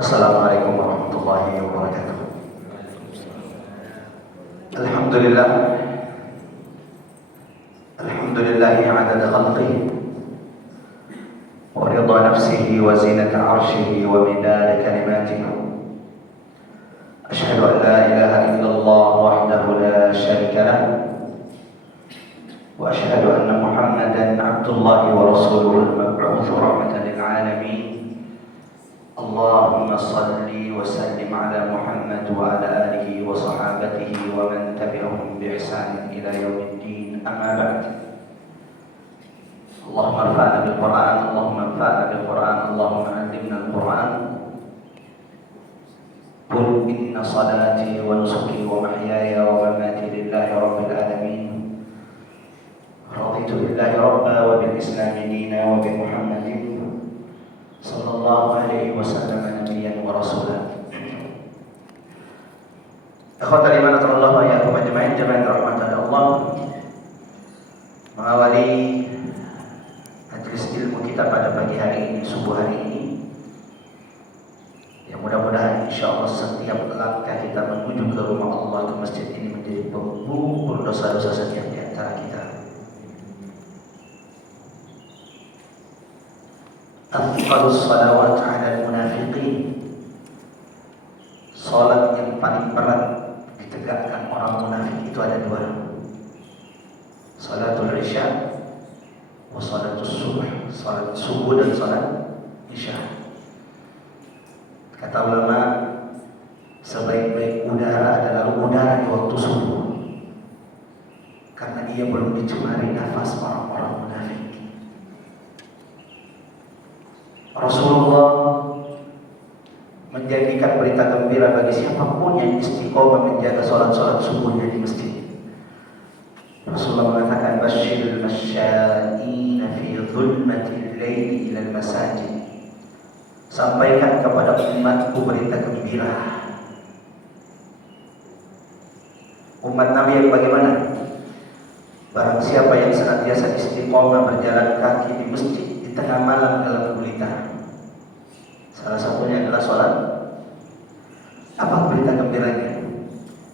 Assalamualaikum warahmatullahi wabarakatuh. Alhamdulillah. Alhamdulillahi 'adada khalqihi wa ridha nafsihi wa zinata 'arshihi wa midada kalimatihi. Asyhadu an la ilaha illallah wahdahu la syarika lah. وأشهد أن محمدًا عبد الله ورسوله المبعوث رحمة للعالمين. اللهم صل وسلم على محمد وعلى آله وصحابته ومن تبعهم بإحسان إلى يوم الدين. أما بعد. اللهم انفعنا بالقرآن، اللهم انفعنا بالقرآن، اللهم علمنا القرآن. قل إن صلاتي ونسكي ومحياي ومماتي لله رب العالمين. رضيت بالله ربا وبالإسلام دينا وبمحمد صلى الله عليه وسلم نبيا ورسولا. Ikhwatal iman Allah wa iyyakum ajma'in, jamaah rahmatan Allah. Mengawali majelis ilmu kita pada pagi hari ini, subuh hari ini, yang mudah-mudahan insyaallah setiap langkah kita menuju ke rumah Allah, ke masjid ini, menjadi penggugur dosa-dosa setiap di antara kita. Afdhalus salawat 'alal munafiqin. Salat yang paling berat ditegakkan orang munafik itu ada dua. Salatul isya wa salatus subuh. Salat subuh dan salat isya. Kata ulama, sebaik-baik udara adalah udara di waktu subuh, karena dia belum dicemari nafas orang-orang munafik. Rasulullah menjadikan berita gembira bagi siapapun yang istiqomah menjaga sholat-sholat subuhnya di masjid. Rasulullah mengatakan, "Basyiril masya'ina fi dhulmatil laili ilal masajid." Sampaikan kepada umatku berita gembira. Umat Nabi yang bagaimana? Barang siapa yang senantiasa istiqomah berjalan kaki di masjid di tengah malam dalam gulita. Salah satunya adalah sholat. Apa berita gembiranya?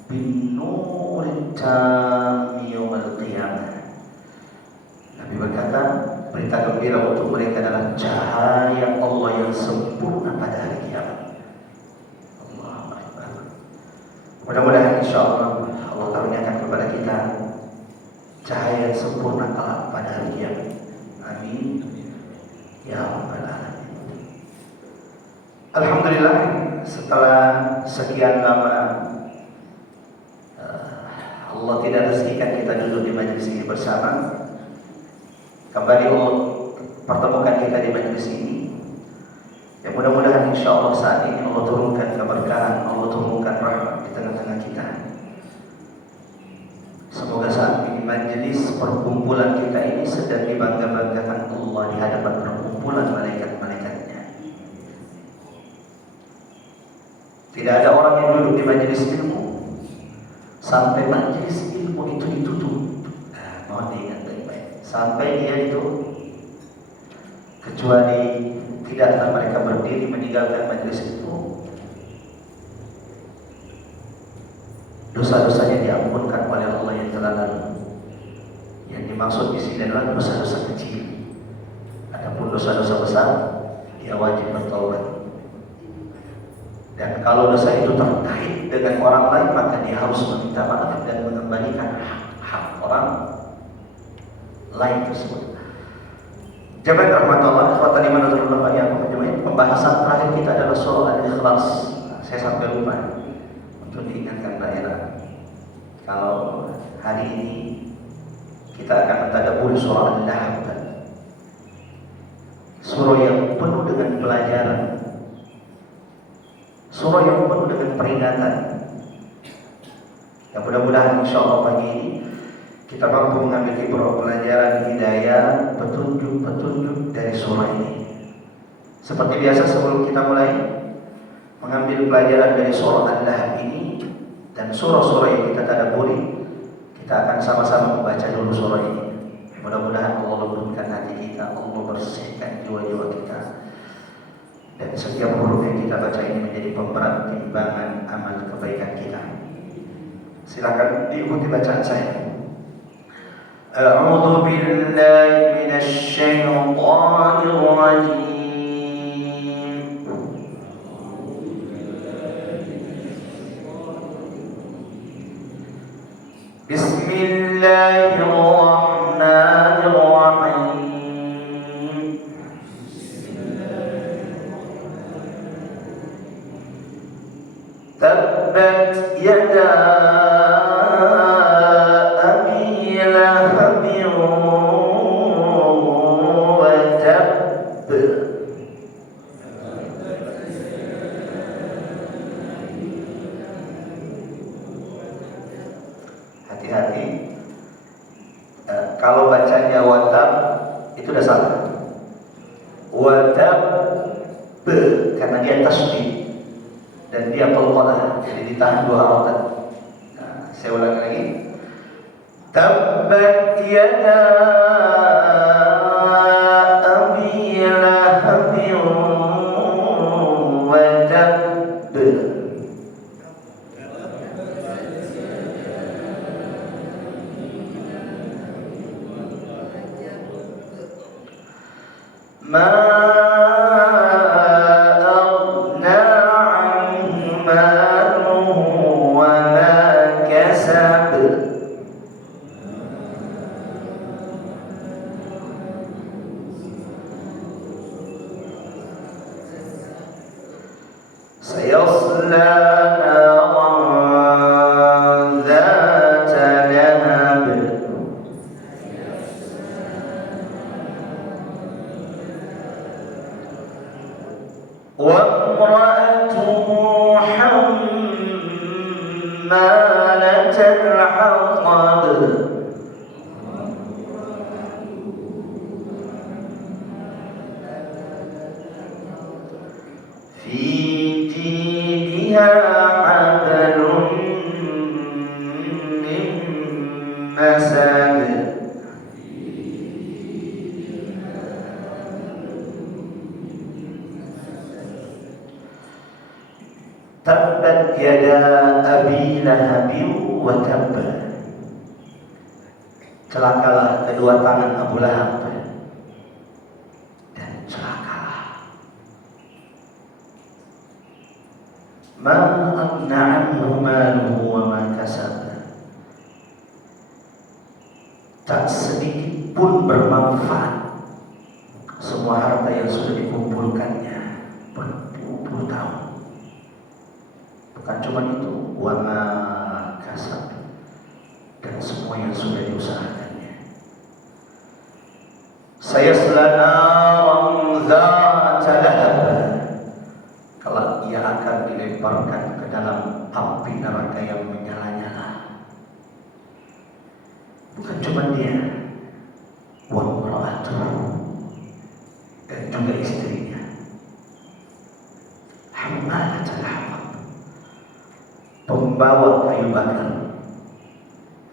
Binuril tammi yaumil qiyamah. Nabi berkata, berita gembira untuk mereka adalah cahaya Allah yang sempurna pada hari kiamat. Allahu Akbar. Mudah-mudahan insyaallah Allah karuniakan kepada kita cahaya yang sempurna kelak pada hari kiamat. Amin ya rabbal alamin. Alhamdulillah, setelah sekian lama Allah tidak rezekikan kita duduk di majelis ini bersama, kembali Allah pertemukan kita di majelis ini. Ya, mudah-mudahan insyaallah saat ini Allah turunkan keberkahan, Allah turunkan rahmat di tengah-tengah kita. Semoga saat ini majelis perkumpulan kita ini sedang dibangga-banggakan Allah di hadapan perkumpulan malaikat-malaikatnya. Tidak ada orang yang duduk di majelis ilmu sampai majelis ilmu itu ditutup. Mohon diingat baik-baik. Sampai dia ditutup, kecuali tidaklah mereka berdiri meninggalkan majelis itu, dosa-dosanya diampunkan oleh Allah yang telah lalu. Yang dimaksud di sini adalah dosa-dosa kecil. Adapun dosa-dosa besar, dia wajib bertaubat. Dan kalau dosa itu terkait dengan orang lain, maka dia harus meminta maaf dan mengembalikan hak orang lain tersebut. Jamaah rahmatullah, ikhwatan iman wa iyyakum. Pembahasan terakhir kita adalah surah Al-Ikhlas. Saya sampai lupa untuk diingatkan daerah. Kalau hari ini kita akan mentadabbur surah Al-Lahab, surah yang penuh dengan pelajaran, surah yang penuh dengan peringatan. Ya, mudah-mudahan insyaallah pagi ini kita mampu mengambil ibrah, pelajaran, hidayah, petunjuk dari surah ini. Seperti biasa, sebelum kita mulai mengambil pelajaran dari surah Al-Lahab ini dan surah-surah yang kita tadabburi, kita akan sama-sama membaca dulu surah ini. Mudah-mudahan Allah lembutkan hati kita, Allah bersihkan jiwa-jiwa kita, setiap huruf yang kita baca ini menjadi pemberat timbangan amal kebaikan kita. Silakan diikuti bacaan saya. A'udzu billahi minasy syaithanir rajim. Bismillahirrahmanirrahim. Tabbat yada abi lahabin wa tabb. Hati-hati, kalau bacanya watab itu udah salah. Watab karena dia tasdid dan dia qalqalah, jadi ditahan 2 harakat. Nah, saya ulangi lagi. Tabbat yada abi lahabin wa tabb. Ma aghna anhu maluhu wa ma kasab. Sayasla naran dhata lahab. وامرأته حمالة الحطب في جيدها حبل من مسد. Tabbat yada abi lahabin wa tabb. Celakalah kedua tangan Abu Lahab dan celakalah. Ma aghna anhu maluhu wa ma kasab. Tak sedikit pun bermanfaat semua harta yang sudah dikumpulkannya berpuluh-puluh tahun. Bukan cuma itu, wama kasab, dan semua yang sudah diusahakannya. Sayasla naran dhata lahab. Kalau ia akan dilemparkan ke dalam api neraka yang menyala-nyala. Bukan cuma dia, wa imra'atuhu, dan juga istrinya. Hammalatul hatab, pembawa kayu bakar.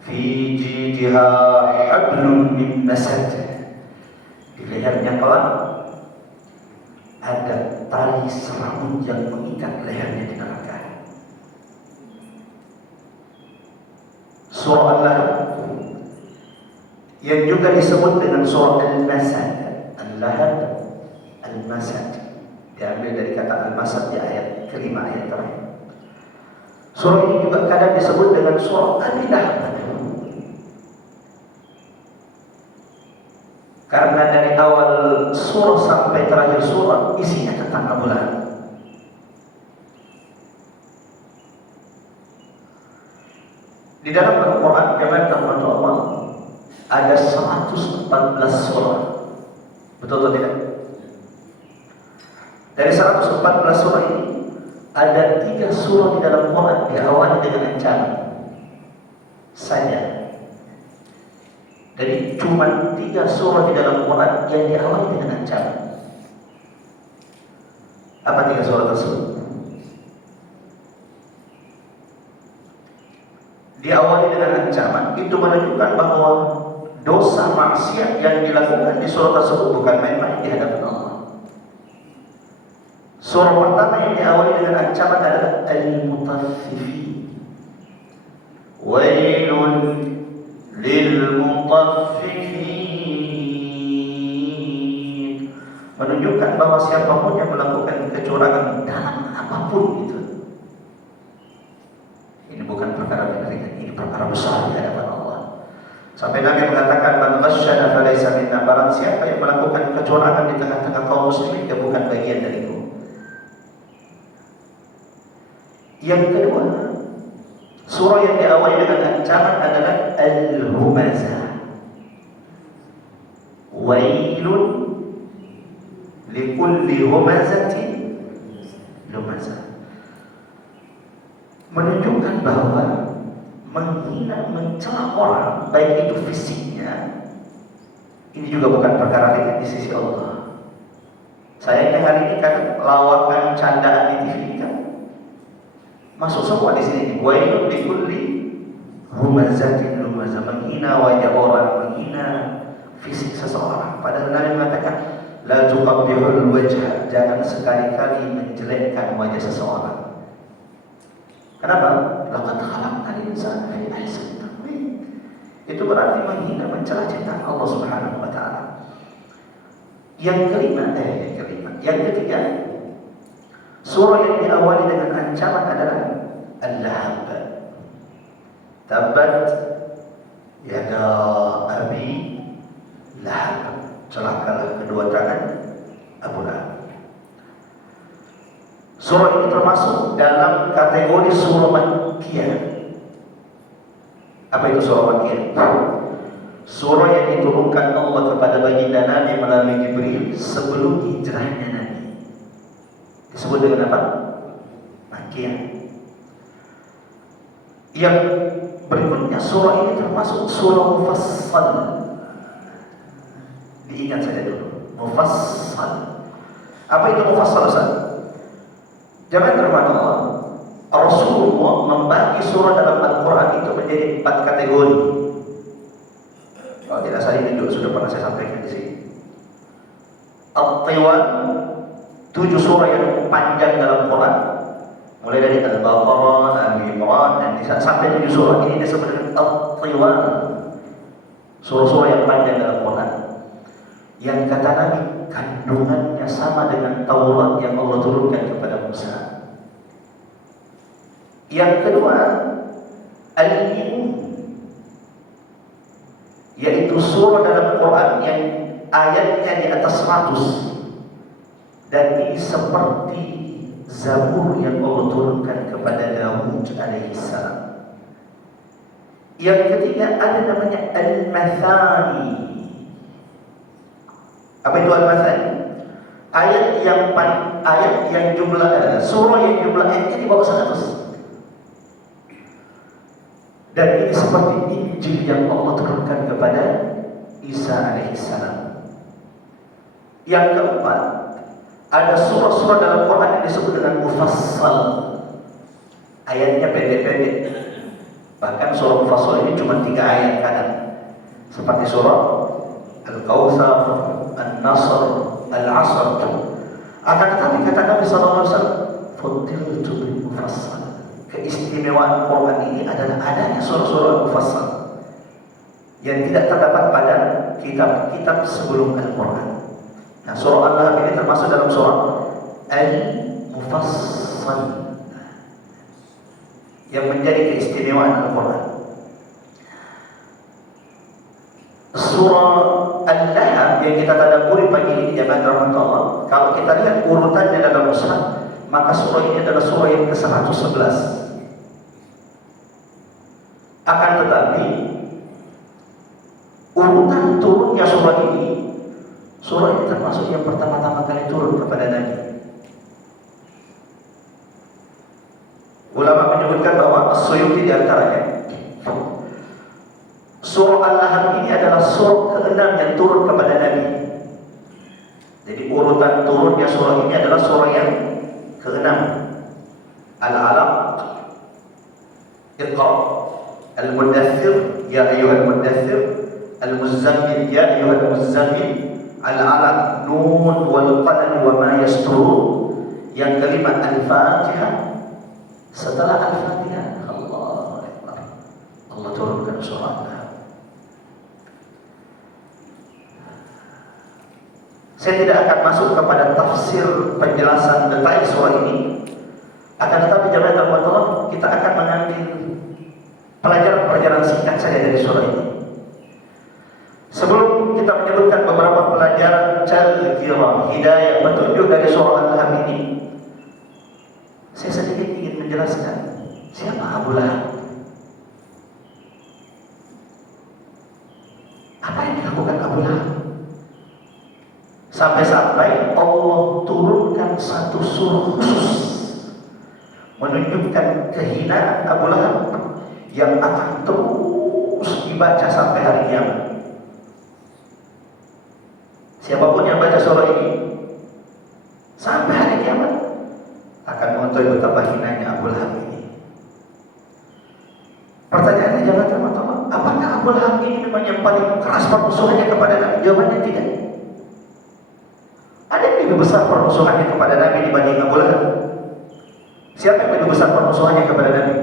Fi jidha hablum min masad. Di lehernya kelak ada tali serabut yang mengikat lehernya di neraka. Surah Al-Lahab yang juga disebut dengan surah Al-Masad. Al-Lahab, Al-Masad diambil dari kata Al-Masad di ayat kelima, ayat terakhir. Surah ini juga kadang disebut dengan surah Abi Lahab. Karena dari awal surah sampai terakhir surah isinya tentang Abu Lahab. Di dalam Al-Quran kepada Allah ada 114 surah. Betul atau tidak? Dari 114 surah ini ada 3 surah di dalam Quran diawali dengan ancaman saja. Jadi cuma 3 surah di dalam Quran yang diawali dengan ancaman. Apa 3 surah tersebut? Diawali dengan ancaman, itu menunjukkan bahwa dosa maksiat yang dilakukan di surah tersebut bukan main-main di hadapan Allah. Surah pertama yang diawali dengan ancaman adalah Al-Mutaffifin. Wailun lil mutaffifin. Menunjukkan bahwa siapapun yang melakukan kecurangan dalam apapun itu, ini bukan perkara ringan, ini perkara besar di hadapan Allah. Sampai Nabi mengatakan, man ghasyana falaysa minna, barang siapa yang melakukan kecurangan di tengah-tengah kaum muslimin, dia bukan bagian dariku. Yang kedua, surah yang diawali dengan ancaman adalah Al-Humazah. Wailun likulli humazatin lumazah. Menunjukkan bahwa menghina, mencela orang, baik itu fisiknya, ini juga bukan perkara ringan di sisi Allah. Sayangnya hari ini kan lawakan candaan di TV kan masuk semua di sini. Wailun likulli humazatin lumazah, menghina wajah orang, menghina fisik seseorang. Padahal Nabi mengatakan, la tuqabbihul wajha, jangan sekali-kali menjelekkan wajah seseorang. Kenapa? Laqad khalaqnal insana fi ahsani taqwim. Itu berarti menghina, mencela ciptaan Allah Subhanahu wa taala. Yang ketiga, surah yang diawali dengan ancaman adalah Al-Lahab. Tabbat yada abi lahab, celakalah kedua tangan Abu Lahab. Surah ini termasuk dalam kategori surah Makkiyah. Apa itu surah Makkiyah? Surah yang diturunkan Allah kepada baginda Nabi melalui Jibril sebelum hijrahnya Nabi. Disebut dengan apa? Makkiyah. Yang berikutnya, surah ini termasuk surah Mufassal. Diingat saja dulu, Mufassal. Apa itu Mufassal, Ustaz? Jangan terhormat Allah, Rasulullah membagi surah dalam Al-Quran itu menjadi 4 kategori. Kalau tidak salah ini juga sudah pernah saya sampaikan di sini. At-Tiwan, 7 surah yang panjang dalam Quran, mulai dari Al-Baqarah, Al-Imran, dan sampai 7 surah ini disebut dengan At-Tiwan, surah-surah yang panjang dalam Quran, yang kata Nabi kandungannya sama dengan Taurat yang Allah turunkan kepada Musa. Yang kedua, Al-Mu'min, yaitu surah dalam Quran yang ayatnya di atas 100, dan ini seperti Zabur yang Allah turunkan kepada Daud alaihissalam. Yang ketiga ada namanya Al-Mathani. Apa itu Al-Mathani? Ayat yang jumlah surah yang jumlah ayatnya di bawah 100. Dan ini seperti Injil yang Allah turunkan kepada Isa alaihissalam. Yang keempat, ada surah-surah dalam Quran yang disebut dengan Mufassal. Ayatnya pendek-pendek. Bahkan surah Mufassal ini cuma 3 ayat kadang. Seperti surah Al-Kautsar, An-Nasr, Al-Asr. Akan tetapi kata Nabi SAW, "Fuddiltu bil Mufassal." Keistimewaan Quran ini adalah adanya surah-surah Mufassal yang tidak terdapat pada kitab-kitab sebelum Al-Quran. Nah, surah Al-Lahab ini termasuk dalam surah Al-Mufassal yang menjadi keistimewaan Al-Quran. Surah Al-Lahab yang kita tadabburi pagi ini, jemaah rahmat Allah, kalau kita lihat urutannya dalam mushaf, maka surah ini adalah surah yang ke-111. Akan tetapi urutan turunnya surah ini termasuk yang pertama-tama kali turun kepada Nabi. Ulama menyebutkan bahwa As-Suyuti di antaranya, surah Al-Lahab ini adalah surah ke-6 yang turun kepada Nabi. Jadi urutan turunnya surah ini adalah surah yang ke-6. Al-Alaq, Iqra, Al-Mudaththir, ya ayyuhal mudaththir, Al-Muzammil, ya ayyuhal muzammil, Al-Alaq, Nun wal qalam wa ma yasturun, Yang kelima Al-Fatihah. Setelah Al-Fatihah, Allah turunkan surah Al-Lahab. Saya tidak akan masuk kepada tafsir penjelasan detail surah ini. Akan tetapi jemaah Allah, kita akan mengambil pelajaran-pelajaran singkat saja dari surah ini. Sebelum kita menyebutkan beberapa pelajaran tazkirah, hidayah, petunjuk dari surah Al-Lahab ini, saya sedikit ingin menjelaskan siapa Abu Lahab. Apa yang dilakukan Abu Lahab? Sampai-sampai Allah turunkan satu surah khusus menunjukkan kehinaan Abu Lahab yang akan terus dibaca sampai hari kiamat. Siapapun yang baca surah ini sampai hari kiamat akan mengetahui betapa hinanya Abu Lahab ini. Pertanyaannya jemaah teman-teman, apakah Abu Lahab ini memang yang paling keras permusuhannya kepada Nabi? Jawabannya tidak. Ada yang lebih besar permusuhannya kepada Nabi dibanding Abu Lahab? Siapa yang lebih besar permusuhannya kepada Nabi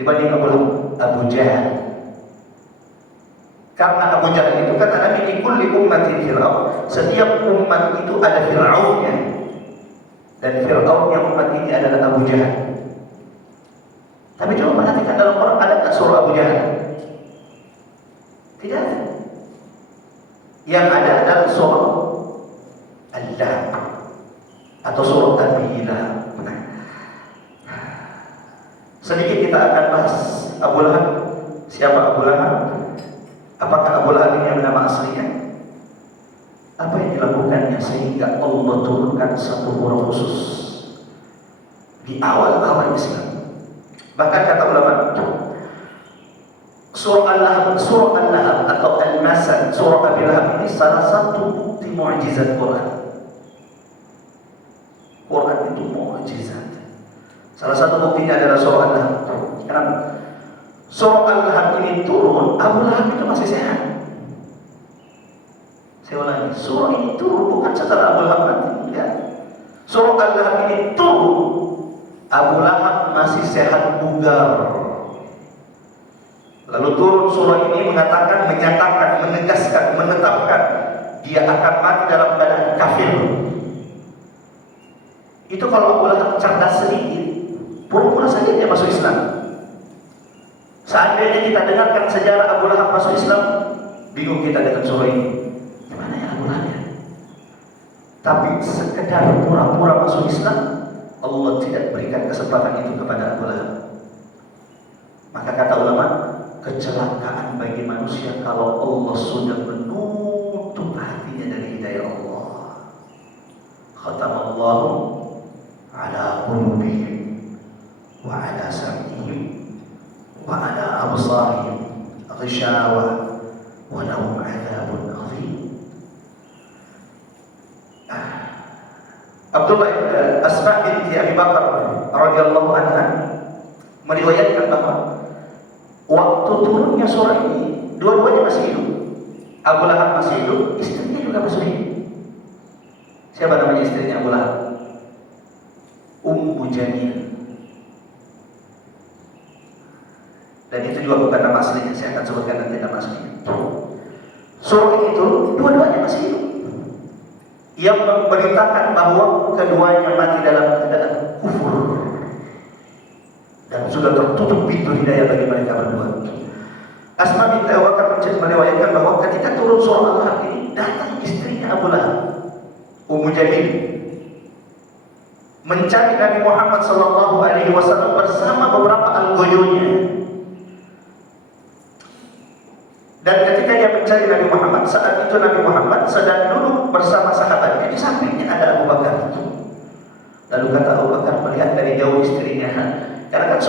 dibanding Abu Lahab? Abu Jahal. Karena Abu Jahal itu kata Nabi, di kulli ummatin fir'aun, setiap umat itu ada Fir'aunnya, dan Fir'aunnya umat ini adalah Abu Jahal. Tapi coba perhatikan dalam Quran, ada tak surah Abu Jahal? Tidak ada. Yang ada adalah surah Al-Lahab atau surah Al-Lahab. Sedikit kita akan bahas Abu Lahab. Siapa Abu Lahab? Apakah Abu Lahab ini nama aslinya? Apa yang dilakukannya sehingga Allah turunkan satu surah khusus di awal-awal Islam? Bahkan kata ulama, surah Al-Lahab atau Al-Masad, surah Abu Lahab ini salah satu bukti mukjizat Quran. Quran itu mukjizat. Salah satu buktinya adalah surah Al-Lahab. Kenapa? Surah Al-Lahab ini turun, Abu Lahab itu masih sehat. Saya ulangi, surah ini turun bukan setelah Abu Lahab mati, enggak. Surah Al-Lahab ini turun, Abu Lahab masih sehat bugar. Lalu turun surah ini mengatakan, menyatakan, menegaskan, menetapkan dia akan mati dalam keadaan kafir. Itu kalau Abu Lahab cerdas sedikit, pura-pura saja dia masuk Islam. Seandainya kita dengarkan sejarah Abu Lahab masuk Islam, bingung kita dengan surah ini. Gimana ya Abu Lahab? Tapi sekedar pura-pura masuk Islam, Allah tidak berikan kesempatan itu kepada Abu Lahab. Maka kata ulama, kecelakaan bagi manusia kalau Allah sudah menutup hatinya dari hidayah Allah. Khatamallahu ala qulubihim wa ala sam'ihim wa ala absarihim ghishawa wa lahum 'adzabun 'adzim. Abdullah Asma binti Abi Bakar radhiyallahu anha meriwayatkan bahwa waktu turunnya surah ini, dua-duanya masih hidup. Abu Lahab masih hidup, istrinya juga masih hidup. Siapa namanya istrinya Abu Lahab? Ummu Jamil. Dan itu juga bukan nama aslinya, saya akan sebutkan nanti nama aslinya. Surah itu, dua-duanya masih hidup. Yang memberitakan bahwa keduanya mati dalam keadaan kufur dan sudah tertutup pintu hidayah bagi mereka berdua. Asma binti Abu Bakar meriwayatkan bahwa ketika turun surah Al-Lahab ini, datang istrinya Abu Lahab, Ummu Jamil, mencari Nabi Muhammad SAW bersama beberapa algojonya. Dan ketika dia mencari Nabi Muhammad, saat itu Nabi Muhammad sedang duduk bersama sahabatnya, di sampingnya ada Abu Bakar. Lalu kata Abu Bakar melihat dari jauh istrinya, karena kan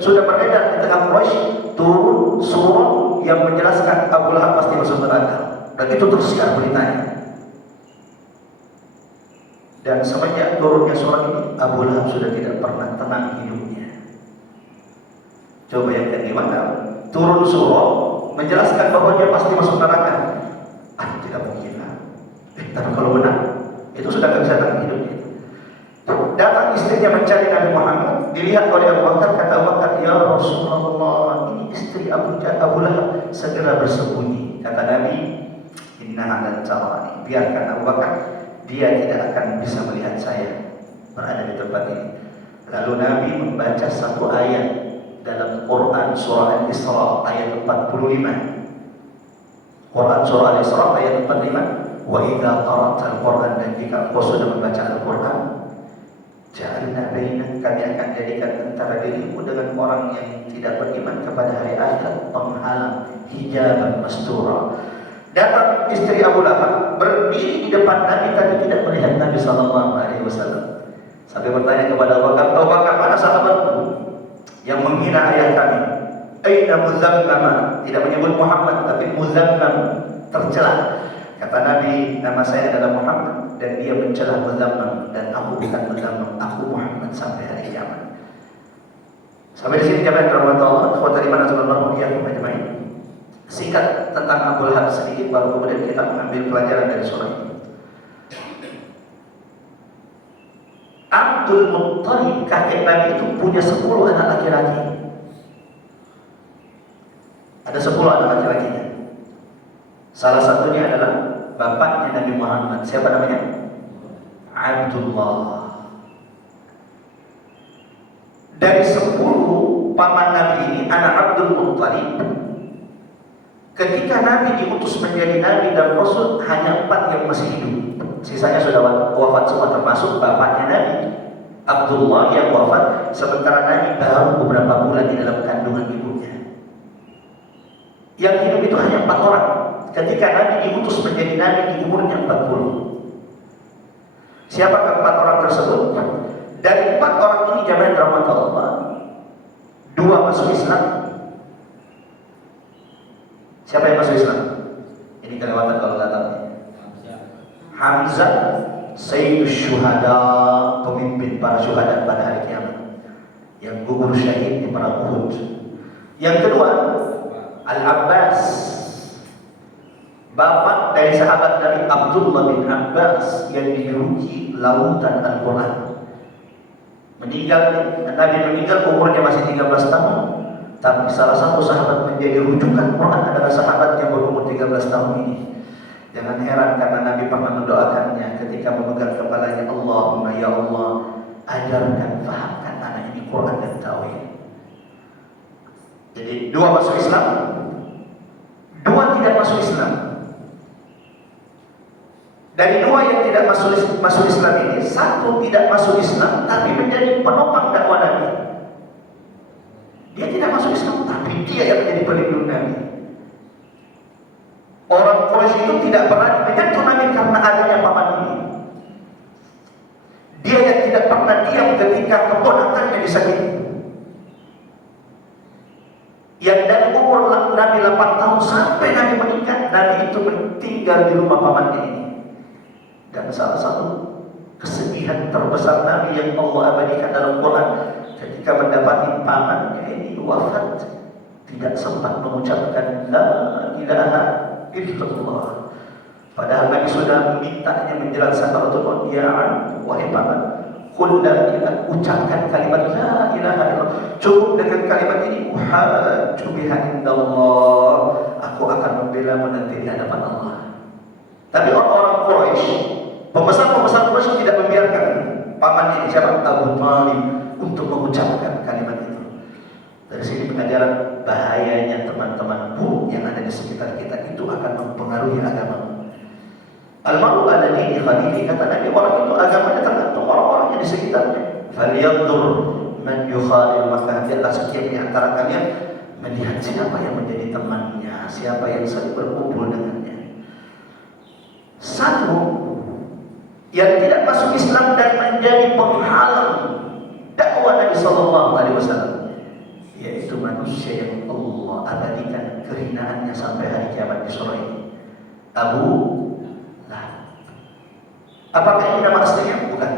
sudah beredar di tengah Quraisy turun surah yang menjelaskan Abu Lahab pasti masuk neraka, dan itu tersiar beritanya. Dan semenjak turunnya surah ini, Abu Lahab sudah tidak pernah tenang hidupnya. Coba yang gimana? Turun surah menjelaskan bahwa dia pasti masuk neraka. Tidak mungkin lah. Tapi kalau benar, itu sudah tidak bisa tenang hidupnya. mencari Nabi Muhammad, dilihat oleh Abu Bakar, kata Abu Bakar, ya Rasulullah, ini istri Abu Lahab, segera bersembunyi. Kata Nabi, innaha lan tarani, biarkan Abu Bakar, dia tidak akan bisa melihat saya berada di tempat ini. Lalu Nabi membaca satu ayat dalam Quran surah Al-Isra ayat 45. Quran surah Al-Isra ayat 45, wa idza qara'tal Quran, dan jika engkau sudah membaca Al-Quran, ja'alna bainak, kami akan jadikan antara dirimu dengan orang yang tidak beriman kepada hari akhirat penghalang, hijaban mastura. Datang istri Abu Lahab berdiri di depan Nabi, tapi tidak melihat Nabi sallallahu alaihi wasallam. Sampai bertanya kepada Abu Bakar, mana sahabatmu yang menghina ayah kami? Aina Muzammama, tidak menyebut Muhammad tapi Muzammam, tercela. Kata Nabi, nama saya adalah Muhammad dan dia mencela Muzammam, dan aku bukan Muzammam, aku Muhammad sampai hari kiamat. Sampai di sini jamaah rahmat Allah, ikhwata iman sallallahu alaihi wasallam. Singkat tentang Abu Lahab sedikit, baru kemudian kita mengambil pelajaran dari surah ini. Abdul Muttalib, kakek Nabi itu punya 10 anak laki-laki. Ada 10 anak laki-lakinya. Salah satunya adalah bapaknya Nabi Muhammad. Siapa namanya? Abdullah. Dari 10 paman Nabi ini, anak Abdul Muttalib, ketika Nabi diutus menjadi Nabi dan Rasul, hanya 4 yang masih hidup. Sisanya sudah wafat semua, termasuk bapaknya Nabi Abdullah yang wafat, sementara Nabi baru beberapa bulan di dalam kandungan ibunya. Yang hidup itu hanya 4 orang ketika Nabi diutus menjadi Nabi di umurnya 40. Siapa ke-4 orang tersebut? Dari 4 orang ini jamaah rahmat Allah, 2 masuk Islam. Siapa yang masuk Islam? Ini kelewatan kalau nggak tahu. Hamzah, Sayyidus Syuhada, pemimpin para syuhada pada hari kiamat, yang gugur syahid di perang Uhud. Yang kedua, Al-Abbas, bapak dari sahabat Nabi Abdullah bin Abbas yang dijuluki lautan Al-Quran. Nabi meninggal umurnya masih 13 tahun, tapi salah satu sahabat menjadi rujukan Quran adalah sahabat yang berumur 13 tahun ini. Jangan heran karena Nabi pernah mendoakannya ketika memegang kepalanya, Allahumma ya Allah, ajarkan, fahamkan anak ini Quran dan tauhid. Jadi 2 masuk Islam, 2 tidak masuk Islam. Dari 2 yang tidak masuk Islam ini, 1 tidak masuk Islam tapi menjadi penopang dakwah Nabi. Dia tidak masuk Islam tapi dia yang menjadi pelindung Nabi. Orang Quraisy itu tidak pernah menyentuh Nabi karena adanya paman ini. Dia yang tidak pernah diam ketika keponakannya disakiti. Yang dari umur Nabi 8 tahun sampai Nabi menikah, Nabi itu tinggal di rumah pamannya ini. Dan salah satu kesedihan terbesar Nabi yang Allah abadikan dalam Quran, ketika mendapati pamannya ini wafat, tidak sempat mengucapkan la ilaha illallah. Padahal Nabi sudah memintanya menjelaskan Rasulullah, ya wahai paman, qul la ilaha, ucapkan kalimat la ilaha illallah. Cukup dengan kalimat ini, uhajju biha indallah, aku akan membela nanti di hadapan Allah. Tapi orang-orang Quraisy, pembesar-pembesar Quraisy tidak membiarkan paman ini, siapa? Abu Thalib, untuk mengucapkan kalimat itu. Dari sini pengajaran bahayanya teman-teman buruk yang ada di sekitar kita itu akan mempengaruhi agama. Al-mar'u ala dini khalili, kata Nabi, orang itu agamanya tergantung orang-orang yang di sekitarnya. Falyanzur man yukhalil, maka hendaklah setiap di antara kalian melihat siapa yang menjadi temannya, siapa yang sering berkumpul dengannya. 1 yang tidak masuk Islam dan menjadi penghalang dakwah Nabi sallallahu alaihi wasallam, yaitu manusia yang Allah abadikan kehinaannya sampai hari kiamat di surah ini, Abu Lahab. Apakah ini nama aslinya? Bukan.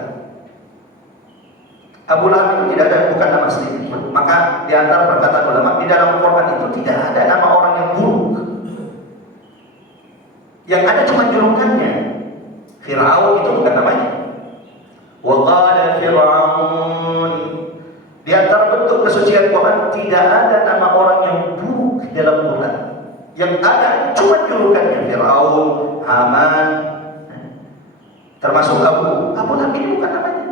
Abu Lahab itu tidak ada, bukan nama aslinya. Maka di antara perkataan ulama, di dalam Quran itu tidak ada nama orang yang buruk. Yang ada cuma julukannya. Fir'aun itu bukan namanya. Wa qala Fir'aun tidak ada nama orang yang buruk di dalam Quran. Yang ada cuma julukannya Firaun, Haman, termasuk Abu Lahab ini bukan namanya.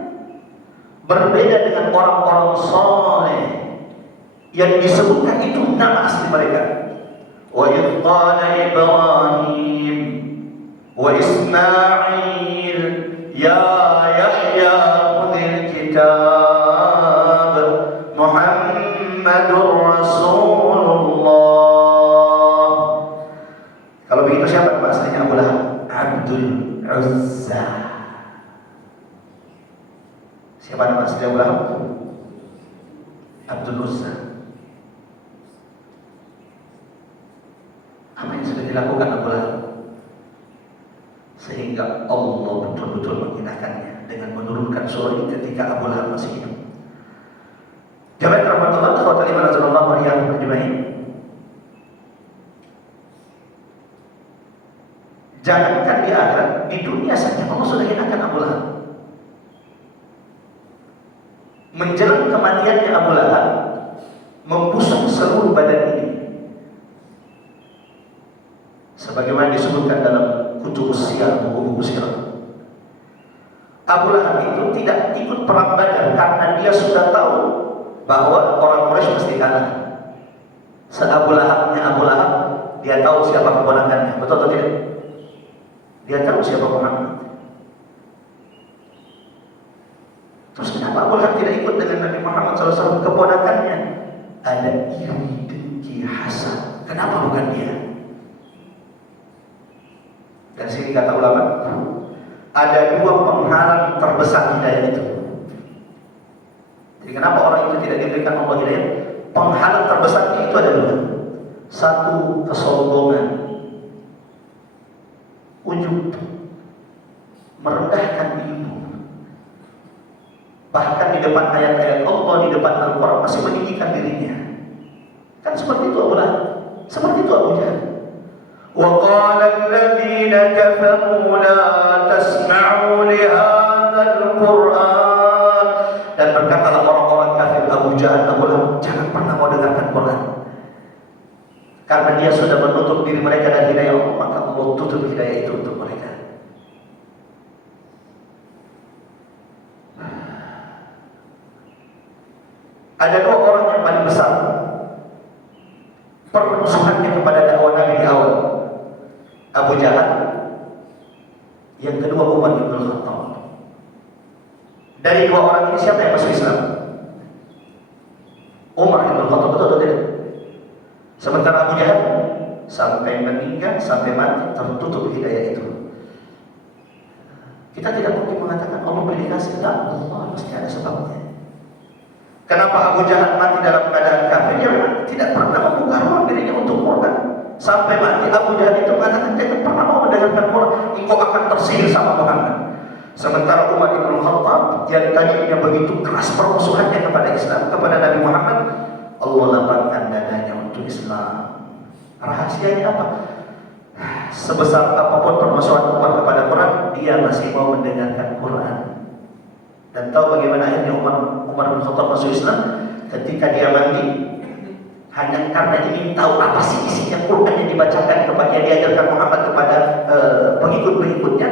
Berbeda dengan orang-orang soleh yang disebutkan itu nama asli mereka. Wa idh qala Ibrahim wa Ismail ya Yahya khudhil kitab Muhammadur Rasulullah. Kalau begitu siapa nama aslinya Abu Lahab? Abdul Uzza. Siapa nama asli Abu Lahab? Abdul Uzza. Apa yang sudah dilakukan Abu Lahab sehingga Allah betul-betul menghinakannya dengan menurunkan surah ini ketika Abu Lahab masih hidup. Jamaah rahmatullah wa iman azallallahu wa iyyakum ajma'in. Jangankan di akhirat, di dunia saja Allah sudah hinakan Abu Lahab. Menjelang kematiannya Abu Lahab membusuk seluruh badan ini. Sebagaimana disebutkan dalam kutubus siyar, buku-buku sirah. Abu Lahab itu tidak ikut perang Badar karena dia sudah tahu bahwa orang Quraisy pasti kalah. Abu Lahab, dia tahu siapa keponakannya, betul atau tidak? Dia tahu siapa Muhammad. Terus kenapa Abu Lahab tidak ikut dengan Nabi Muhammad SAW? Keponakannya ada iri, dengki, hasad. Kenapa bukan dia? Dan sini kata ulama, ada dua penghalang terbesar hidayah itu. Jadi kenapa orang itu tidak diberikan Allah hidayah? Penghalang terbesarnya itu ada dua. Satu, kesombongan, ujub, merendahkan ilmu. Bahkan di depan ayat-ayat Allah, di depan Al-Quran masih meninggikan dirinya. Kan seperti itu Abu Lahab, seperti itu Abu Jahal. وَقَالَ الَّذِينَ كَفَرُوا لَا تَسْمَعُوا لِهَذَا الْقُرْآنِ. Dan berkatalah orang-orang kafir, Abu Jahal, Abu Lahab, jangan pernah mau dengarkan Quran. Karena dia sudah menutup diri mereka dari hidayah Allah, maka Allah tutup hidayah itu untuk mereka. Ada dua orang yang paling besar permusuhannya kepada dakwah Nabi di awal. Abu Jahal, yang kedua Umar bin Khattab. Dari dua orang ini siapa yang masuk Islam? Umar bin Khattab, betul atau tidak? Sementara Abu Jahal sampai meninggal, sampai mati tertutup hidayah itu. Kita tidak mungkin mengatakan Allah beri kasih, Allah mesti ada sebabnya. Kenapa Abu Jahal mati dalam keadaan kafir? Dia memang tidak pernah membuka ruang dirinya untuk Quran. Sampai mati Abu Jahal itu mengatakan jangan pernah mau mendengarkan Quran, engkau akan tersihir sama Muhammad. Sementara Umar bin Khattab yang tadinya begitu keras permusuhannya kepada Islam, kepada Nabi Muhammad, Allah lapangkan dadanya untuk Islam. Rahasianya apa? Sebesar apapun permusuhan Umar kepada Quran, dia masih mau mendengarkan Quran. Dan tahu bagaimana akhirnya Umar bin Khattab masuk Islam? Ketika dia mandi, hanya karena ingin tahu apa sih isinya Quran yang dibacakan kepada dia, diajarkan Muhammad kepada pengikut-pengikutnya.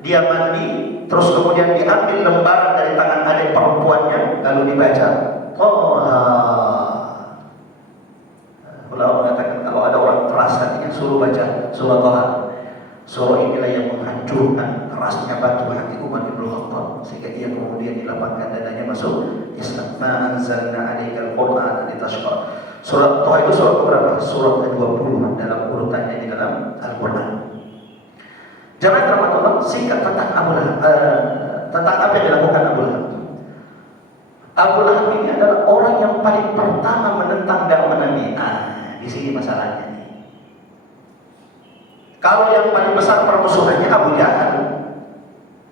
Dia mandi, terus kemudian diambil lembaran dari tangan adik perempuannya, lalu dibaca. Ulama mengatakan kalau ada orang keras hatinya, suruh baca surah Toha. Surah inilah yang menghancurkan kerasnya batu hati Umar bin Khattab, sehingga dia kemudian dilapangkan dadanya masuk Islam. Ma anzalna 'alaikal Qur'ana litashqa. Surat Toha itu surat keberapa? Surat ke-20 dalam urutannya di dalam Al-Quran. Jamaah rahmatullah, singkat tentang Abu Lahab, tentang apa yang dilakukan Abu Lahab. Abu Lahab ini adalah orang yang paling pertama menentang dakwah Nabi. Di sini masalahnya nih. Kalau yang paling besar permusuhannya Abu Jahal,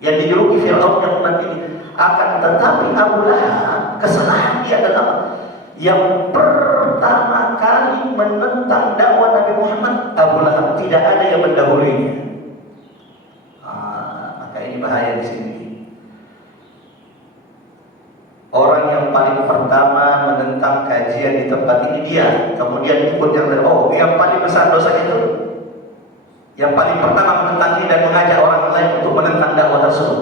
yang dijuluki Fir'aun yang umat ini, akan tetapi Abu Lahab kesalahan dia adalah yang pertama kali menentang dakwah Nabi Muhammad. Abu Lahab tidak ada yang mendahulunya. Maka ini bahaya di sini. Orang yang paling pertama menentang kajian kajian di tempat ini dia, kemudian ikut yang lain. Oh, yang paling besar dosa itu, yang paling pertama menentangi dan mengajak orang lain untuk menentang dakwah tersebut,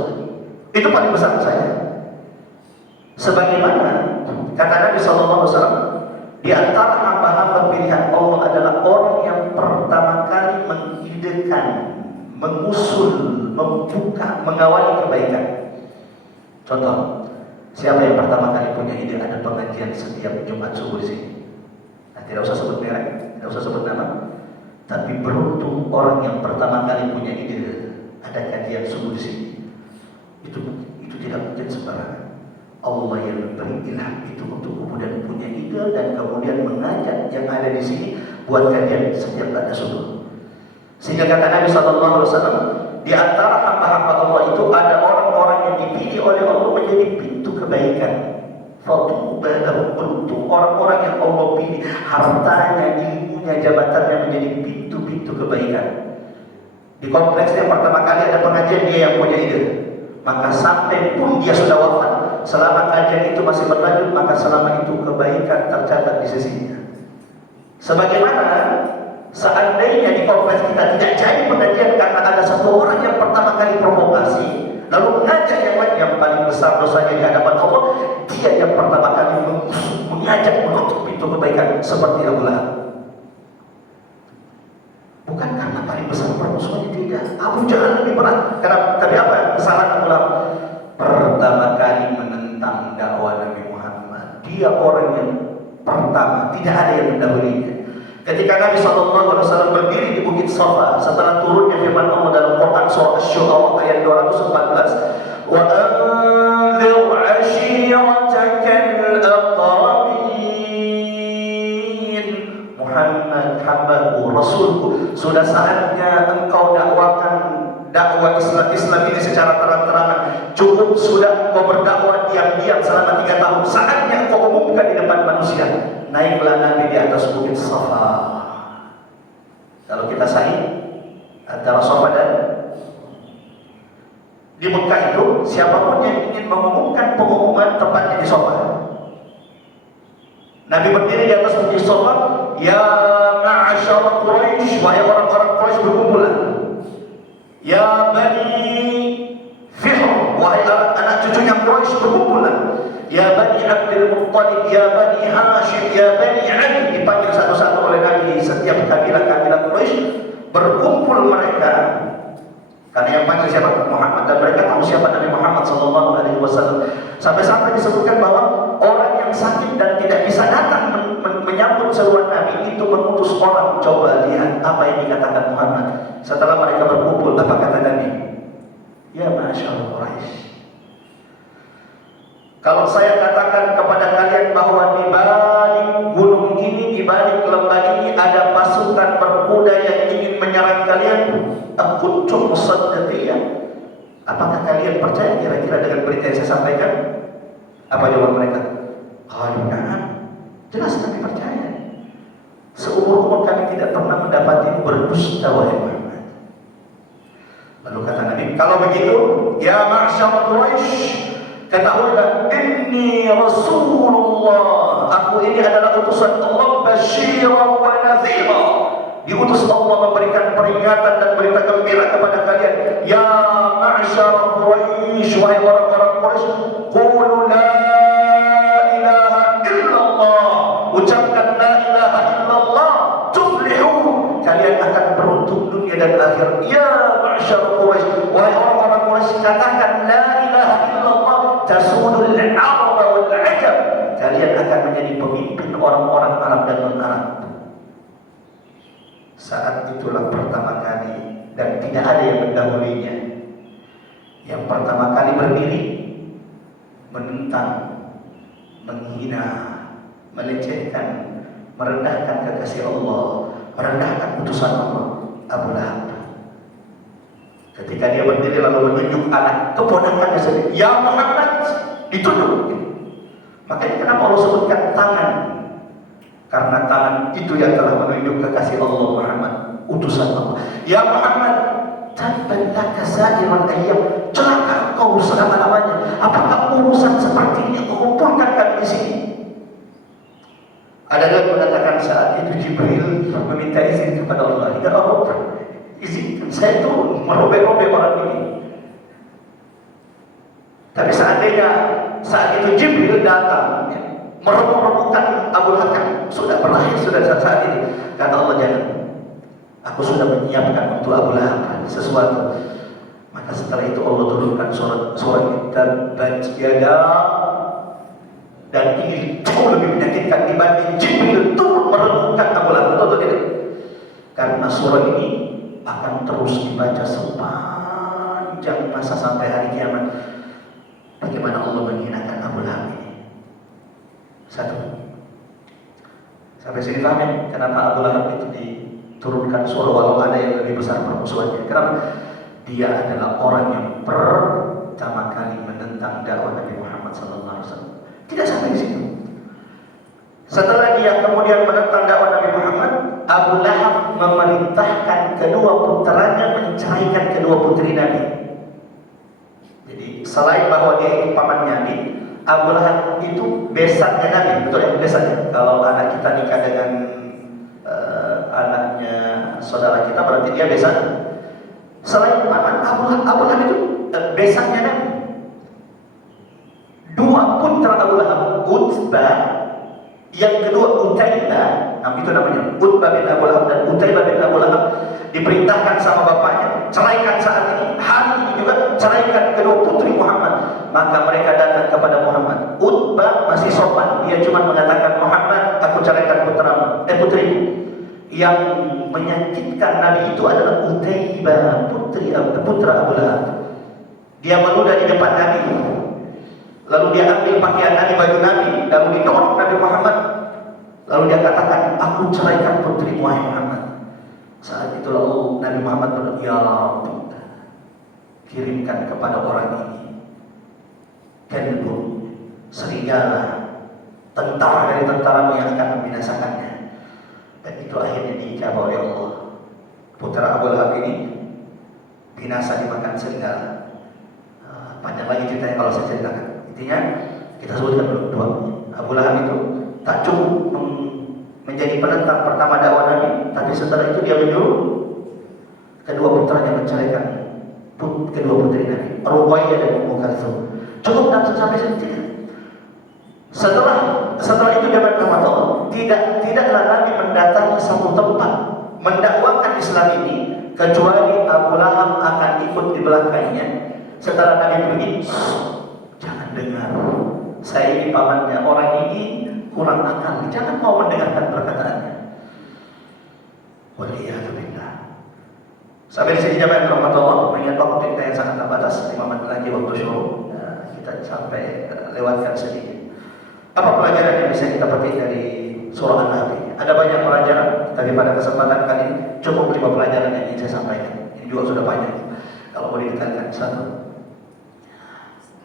itu paling besar dosanya. Sebagaimana kata Nabi SAW, di antara hamba-hamba pilihan Allah adalah orang yang pertama kali mengidekan, mengusul, membuka, mengawali kebaikan. Contoh, siapa yang pertama kali punya ide ada pengajian setiap Jumat subuh di sini? Nah, tidak usah sebut merek, tidak usah sebut nama, tapi beruntung orang yang pertama kali punya ide ada kajian subuh di sini. Itu tidak mungkin sembarangan. Allah yang memberi ilham itu untuk kemudian punya ide dan kemudian mengajak yang ada di sini buat kajian setiap ada subuh. Sehingga kata Nabi SAW, di antara hamba-hamba Allah itu ada orang-orang yang dipilih oleh Allah menjadi pintu kebaikan. Beruntung orang-orang yang Allah pilih, hartanya, ilmunya, jabatannya menjadi pintu-pintu kebaikan. Di kompleks yang pertama kali ada pengajian, dia yang punya ide. Maka sampai pun dia sudah wafat, selama kajian itu masih berlanjut, maka selama itu kebaikan tercatat di sisinya. Sebagaimana seandainya di kompleks kita tidak jadi pengajian karena ada satu orang yang pertama kali provokasi, lalu mengajak yang lain, yang paling besar dosanya di hadapan Allah, dia yang pertama kali mengajak menutup pintu kebaikan seperti Abu Lahab. Bukan karena paling besar permusuhannya, tidak. Abu Jahal lebih berat. Karena tapi apa kesalahan Abu Lahab? Pertama kali menentang dakwah Nabi Muhammad. Dia orang yang pertama, tidak ada yang mendahulinya. Ketika Nabi SAW berdiri di Bukit Safa setelah turunnya firman Allah dalam Quran surah Asy-Syu'ara ayat 214, wa anzir 'ashiratakal aqrabin. Muhammad hambaku, rasulku, sudah saatnya engkau dakwakan dakwah Islam ini secara terang-terangan. Cukup sudah engkau berdakwah diam-diam selama 3 tahun. Saatnya engkau umumkan di depan manusia. Naiklah Nabi di atas Bukit Safa. Kalau kita sahih antara Safa dan di Mekah itu, siapapun yang ingin mengumumkan pengumuman tempatnya di Safa. Nabi berdiri di atas Bukit Safa, ya ma'asyara Quraisy, wahai orang-orang Quraisy berkumpullah. Ya Bani Fihr, wahai anak cucunya Quraisy berkumpullah. Ya Bani Abdul Muttalib, ya Bani Hashim, ya Bani Ali, dipanggil satu-satu oleh Nabi. Setiap kabilah-kabilah Quraisy berkumpul mereka. Karena yang panggil siapa? Muhammad, dan mereka tahu siapa Nabi Muhammad SAW. Sampai-sampai disebutkan bahwa orang yang sakit dan tidak bisa datang menyambut seruan Nabi itu mengutus orang, coba lihat apa yang dikatakan Muhammad. Setelah mereka berkumpul, apa kata Nabi? Ya masyaallah Quraisy, kalau saya katakan kepada kalian bahwa di balik gunung ini, di balik lembah ini ada pasukan berkuda yang ingin menyerang kalian, kuntum musaddiqin, apakah kalian percaya kira-kira dengan berita yang saya sampaikan? Apa jawab mereka? Qalu na'am. Jelas kami percaya. Seumur-umur kami tidak pernah mendapati berdusta wahai Muhammad. Lalu kata Nabi, kalau begitu, ya ma'syar Quraisy, ketahuilah, inni Rasulullah, aku ini adalah utusan Allah, basyira wa nadhira, diutus Allah memberikan peringatan dan berita gembira kepada kalian. Ya ma'syar Quraisy, wahai orang-orang Quraisy, qulu la ilaha illallah, ucapkan la ilaha illallah, tuflihu, kalian akan beruntung dunia dan akhirat. Ya ma'syar Quraisy, wahai orang-orang Quraisy, katakan la ilaha illallah, tasudul Arab wal Ajam, kalian akan menjadi pemimpin orang-orang Arab dan non-Arab. Saat itulah pertama kali, dan tidak ada yang mendahulunya, yang pertama kali berdiri menentang, menghina, melecehkan, merendahkan kekasih Allah, merendahkan utusan Allah, Abu Lahab. Ketika dia berdiri lalu menunjuk anak keponakannya sendiri, ya Muhammad, ditunjuk. Makanya kenapa Allah sebutkan tangan? Karena tangan itu yang telah menunjuk kekasih Allah Muhammad, utusan Allah. Ya Muhammad, tabban laka sa'iral ayyam, celaka engkau selama-lamanya. Apakah urusan seperti ini kau kumpulkan kami di sini? Ada yang mengatakan saat itu Jibril meminta izin kepada Allah, ya Allah, izinkan saya turun merobek-robek orang ini. Tapi seandainya saat itu Jibril datang, ya, merebut-rebutkan Abu Lahab, sudah berakhir sudah saat ini. Kata Allah, jangan. Aku sudah menyiapkan untuk Abu Lahab sesuatu. Maka setelah itu Allah turunkan surat Tabbat Yada, dan ini jauh lebih menyakitkan dibanding Jibril turun merebutkan Abu Lahab. Betul tidak? Karena surat ini akan terus dibaca sepanjang masa sampai hari kiamat. Bagaimana Allah menghinakan Abu Lahab ini? Satu. Sampai sini paham ya? Kenapa Abu Lahab itu diturunkan surah walau ada yang lebih besar permusuhannya? Kenapa? Dia adalah orang yang pertama kali menentang dakwah Nabi Muhammad SAW. Tidak sampai di situ. Setelah dia kemudian menentang dakwah Nabi Muhammad, Abu Lahab memerintahkan kedua putranya menceraikan kedua putri Nabi. Jadi selain bahwa dia itu paman Nabi, Abu Lahab itu besannya Nabi, betul ya? Besannya. Kalau anak kita nikah dengan anaknya saudara kita, berarti dia besan. Selain paman, Abu Lahab itu besannya Nabi. Dua putra Abu Lahab, Utbah, yang kedua Utaibah, itu namanya Utbah bin Abu Lahab dan Utaibah bin Abu Lahab, diperintahkan sama bapaknya, ceraikan saat ini, hari ini juga ceraikan kedua putri Muhammad. Maka mereka datang kepada Muhammad. Utbah masih sopan, dia cuma mengatakan, Muhammad, aku ceraikan putrimu. Yang menyakitkan Nabi itu adalah Utaibah, putra Abu Lahab. Dia meludah di depan Nabi, lalu dia ambil pakaian Nabi, baju Nabi, lalu didorong Nabi Muhammad, lalu dia katakan, aku ceraikan putrimu wahai Muhammad. Saat itu lalu Nabi Muhammad berkata, ya Rabbi, kirimkan kepada orang ini kalbun, serigala, tentara dari tentaramu yang akan membinasakannya. Dan itu akhirnya diijabah oleh Allah. Putra Abu Lahab ini binasa dimakan serigala. Panjang lagi ceritanya kalau saya ceritakan. Intinya kita sebutkan dulu dua. Abu Lahab itu tak cukup menjadi penentang pertama dakwah Nabi, tapi setelah itu dia menyuruh kedua putranya menceraikan kedua putri Nabi, Ruqayyah dan Ummu Kalsum. Cukup sampai situ. Setelah itu dia berkata, tidaklah Nabi mendatangi satu tempat mendakwakan Islam ini kecuali Abu Lahab akan ikut di belakangnya. Setelah Nabi pergi, jangan dengar, saya ini pamannya, orang ini kurang akal, jangan mau mendengarkan perkataannya. Waliyahzubillah. Sampai di sini jamaah rahmatullah, mengingat waktu kita yang sangat terbatas, 5 menit lagi waktu syuruh, kita sampai lewatkan sedikit. Apa pelajaran yang bisa kita petik dari surah An-Nahl ini? Ada banyak pelajaran, tapi pada kesempatan kali ini cukup 5 pelajaran yang ingin saya sampaikan. Ini juga sudah banyak. Kalau boleh ditekankan satu,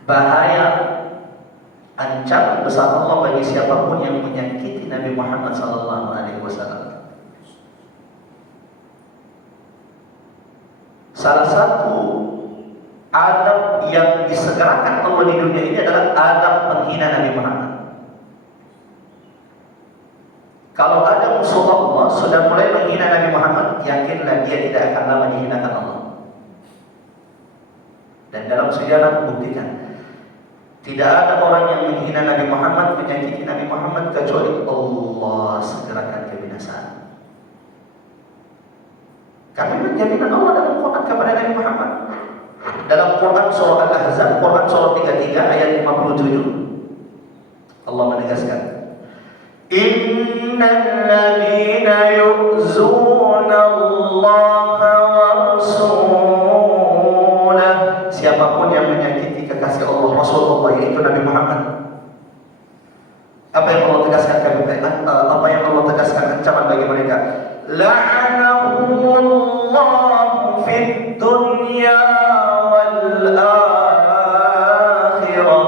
bahaya ancaman besar Allah bagi siapapun yang menyakiti Nabi Muhammad SAW. Salah satu adab yang disegerakan Allah di dunia ini adalah adab menghina Nabi Muhammad. Kalau ada musuh Allah sudah mulai menghina Nabi Muhammad, yakinlah dia tidak akan lama dihinakan Allah. Dan dalam sejarah buktikan, tidak ada orang yang menghina Nabi Muhammad, menyakiti Nabi Muhammad kecuali Allah segerakan kebinasaan. Kami menjadikan Allah dalam Quran kepada Nabi Muhammad. Dalam Quran surah Al-Ahzab, Quran surah 33 ayat 57, Allah menegaskan, Innal ladzina yu'zuna Allah wa rasulahu, siapapun yang menyakiti kekasih Allah, Rasulullah, yaitu Nabi Muhammad. Apa yang Allah tegaskan ancaman bagi mereka? La'anahumullahu fid dunya wal akhirah.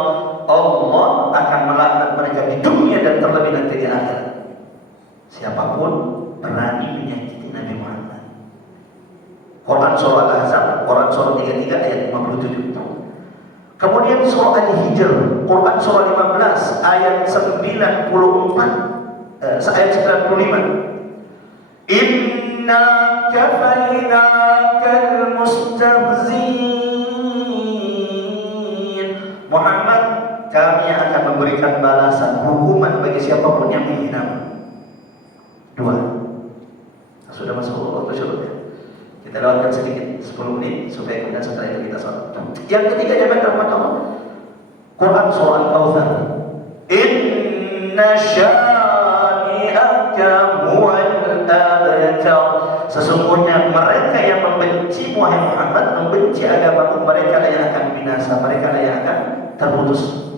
Allah akan melaknat mereka di dunia dan terlebih nanti di akhirat. Siapapun berani menyakiti Nabi Muhammad. Quran surah Al-Ahzab, Quran surah 33 ayat 57. Kemudian surah Al-Hijr, Quran surah 15 ayat 94. ayat 95. Inna kafainakal mustahziin. Muhammad, kami akan memberikan balasan hukuman bagi siapapun yang menghina. Dua. Sudah masuk waktu syurutnya. Kita lewatkan sedikit 10 menit supaya kemudian setelah itu kita sholat. Yang ketiga, jemaah rahmat Allah, Quran surah Al-Kautsar. Inna syani'aka huwal abtar. Sesungguhnya mereka yang membenci Wahai Muhammad, membenci agamamu, mereka lah yang akan binasa, mereka lah yang akan terputus.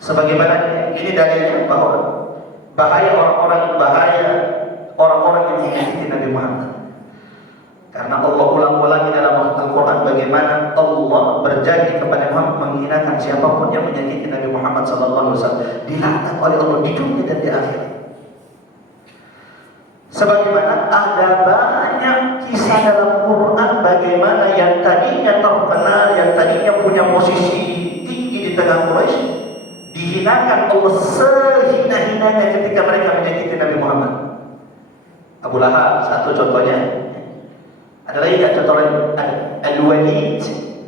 Sebagaimana ini dalilnya bahwa bahaya orang-orang yang menyakiti Nabi Muhammad. Karena Allah ulang-ulangi dalam Al-Quran bagaimana Allah berjanji kepada Muhammad menghinakan siapapun yang menyakiti Nabi Muhammad SAW, dilaknat oleh Allah di dunia dan di akhirat. Sebagaimana ada banyak kisah dalam Quran bagaimana yang tadinya terkenal, yang tadinya punya posisi tinggi di tengah Quraisy, dihinakan Allah sehina-hinanya ketika mereka menyakiti Nabi Muhammad. Abu Lahab satu contohnya. Ada lagi contoh lain, Al-Walid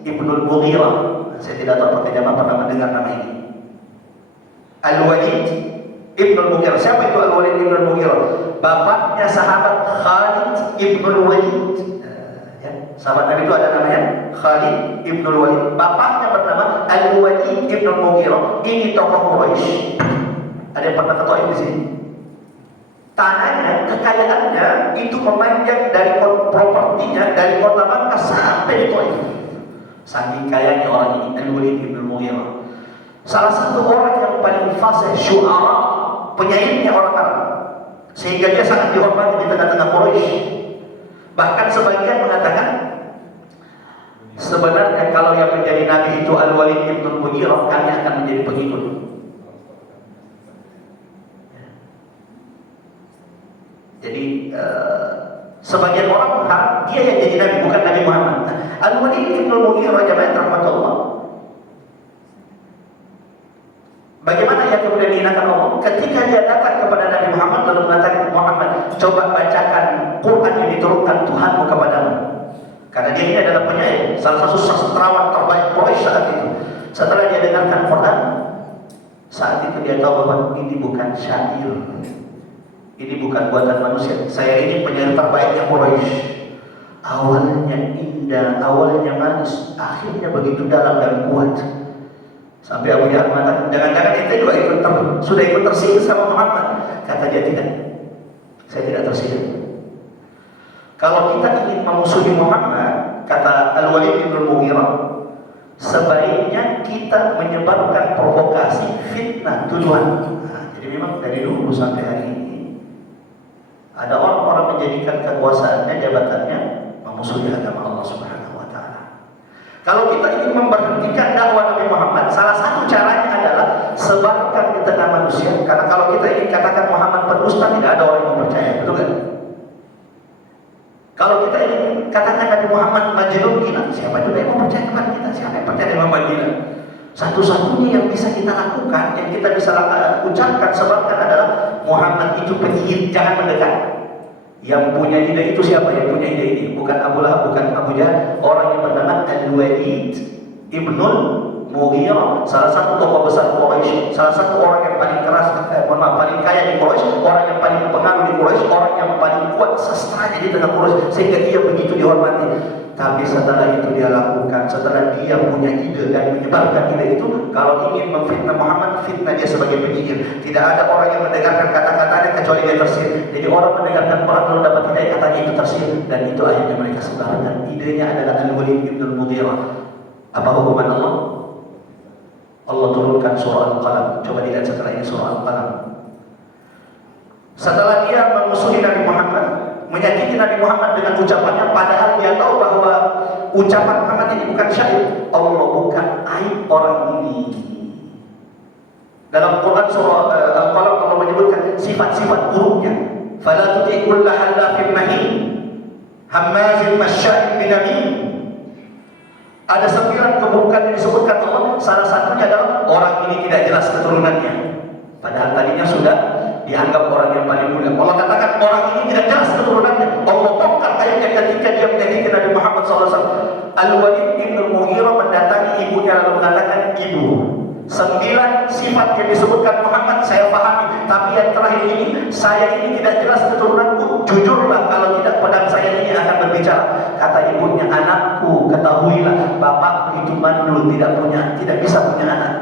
Ibnul Mughirah. Saya tidak tahu apakah jamaah pernah mendengar nama ini. Al-Walid Ibnul Mughirah. Siapa itu Al-Walid Ibnul Mughirah? Bapaknya sahabat Khalid Ibnul Walid. Sahabat Nabi itu ada namanya Khalid Ibnul Walid. Bapaknya bernama Al-Walid Ibnul Mughirah. Ini tokoh Quraisy. Ada yang pernah ke Taif di sini? Tanahnya, kekayaannya itu memanjang dari propertinya dari kota Makkah sampai di Taif. Saking kayanya orang ini, Al-Walid Ibnul Mughirah. Salah satu orang yang paling fasih, syu'ara, penyairnya orang Arab. Sehingga dia sangat dihormati di tengah-tengah Quraisy. Bahkan sebagian mengatakan sebenarnya kalau yang menjadi nabi itu Al-Walid Ibnul Mughirah, kami akan menjadi pengikut. Jadi sebagian orang berharap dia yang jadi nabi, bukan Nabi Muhammad. Al-Walid Ibnul Mughirah, jemaah rahmatullah, bagaimana ia kemudian dihinakan Allah ketika dia datang kepada Nabi Muhammad lalu mengatakan, Muhammad, coba bacakan Quran yang diturunkan Tuhanmu kepadamu. Karena dia ini adalah penyair, salah satu sastrawan terbaik Quraisy saat itu. Setelah dia dengarkan Quran, saat itu dia tahu bahwa ini bukan syair, ini bukan buatan manusia. Saya ini penyair terbaiknya Quraisy. Awalnya indah, awalnya manis, akhirnya begitu dalam dan kuat. Sampai Abu Jahal mengatakan, jangan-jangan itu juga sudah ikut tersihir sama Muhammad. Kata dia, tidak, saya tidak tersihir. Kalau kita ingin memusuhi Muhammad, kata Al-Walid Ibnul Mughirah, sebaiknya kita menyebarkan provokasi, fitnah, tuduhan. Jadi memang dari dulu sampai hari ini ada orang-orang menjadikan kekuasaannya, jabatannya memusuhi agama Allah Subhanahu wa Ta'ala. Kalau kita ingin memberhentikan dakwah Nabi Muhammad, salah satu caranya adalah sebarkan di tengah manusia. Karena kalau kita ingin katakan Muhammad pendusta, tidak ada orang yang percaya, betul kan? Kalau kita ingin katakan Nabi Muhammad majnun gila, siapa juga yang mau percaya kepada kita? Siapa yang percaya dengan Muhammad gila? Satu-satunya yang bisa kita lakukan, yang kita bisa ucapkan, sebarkan adalah Muhammad itu penyihir, jangan mendekat. Yang punya ide itu siapa? Yang punya ide ini bukan Abu Lahab, bukan Abu Jahal. Orang yang bernama Al-Walid Ibnul Mughirah, salah satu tokoh besar Quraisy, salah satu orang yang paling keras, paling kaya di Quraisy, orang yang paling pengaruh di Quraisy, orang yang paling kuat sastranya di tengah Quraisy, sehingga dia begitu dihormati. Tapi setelah itu dia lakukan, setelah dia punya ide dan menyebarkan ide itu, kalau ingin memfitnah Muhammad, fitnah dia sebagai penyihir. Tidak ada orang yang mendengarkan kata-katanya kecuali dia tersihir. Jadi orang mendengarkan Quran lalu dapat hidayah, katanya itu tersihir, dan itu akhirnya mereka sebarkan. Idenya adalah Al-Walid Ibnul Mughirah. Apa hukuman Allah? Allah turunkan surah Al-Qalam. Coba dilihat setelah ini surah Al-Qalam. Setelah dia memusuhi Nabi Muhammad, menyakiti Nabi Muhammad dengan ucapannya, padahal dia tahu bahwa ucapan Muhammad ini bukan syair. Allah bukan aib orang ini. Dalam Quran surah Al-Qalam Allah menyebutkan sifat-sifat buruknya. Fala tuti' kulla halafin mahin, hammazin masya'in binamin, Ada 9 keburukan yang disebutkan Allah. Salah satunya adalah orang ini tidak jelas keturunannya. Padahal tadinya sudah dianggap orang yang paling mulia. Allah katakan orang ini tidak jelas keturunannya. Allah bongkar aibnya ketika dia menyakiti Nabi Muhammad SAW. Al-Walid bin Al-Mughirah mendatangi ibunya lalu mengatakan, ibu, 9 sifat yang disebutkan Muhammad saya pahami, tapi yang terakhir ini, saya ini tidak jelas keturunanku. Jujurlah, kalau tidak pedang saya ini akan berbicara. Kata ibunya, anakku, ketahuilah bapakku itu mandul, tidak bisa punya anak.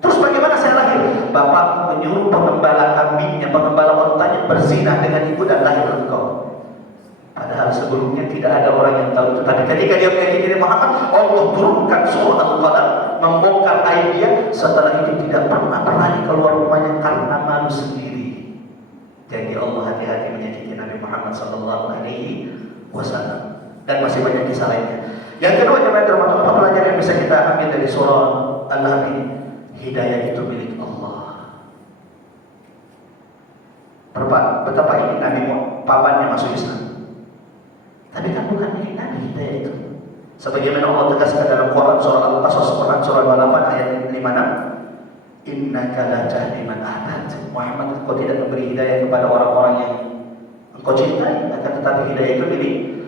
Terus bagaimana saya lahir? Bapakku menyuruh pengembala kambingnya, pengembala ontanya berzina dengan ibu dan lahir engkau. Padahal sebelumnya tidak ada orang yang tahu itu. Tapi ketika dia menyakiti Muhammad, Allah turunkan surah Al-Qalam, membongkar aib dia. Setelah itu tidak pernah berani keluar rumahnya karena malu sendiri. Jadi Allah hati-hati menyakiti Nabi Muhammad SAW. Dan masih banyak kisah lainnya. Yang kedua, jemaah terhormat, apa pelajaran yang bisa kita ambil dari surah Al-Lahab ini? Hidayah itu milik Allah. Betapa ini Nabi pamannya masuk Islam. Tapi kan bukan milik Nabi hidayah itu. Sebagaimana Allah tegaskan dalam Quran surah Al-Qasas, Quran surah 28 ayat 56, innaka la tahdi man ahbabta. Muhammad, engkau tidak memberi hidayah kepada orang-orang yang engkau cintai, akan tetapi hidayah itu milik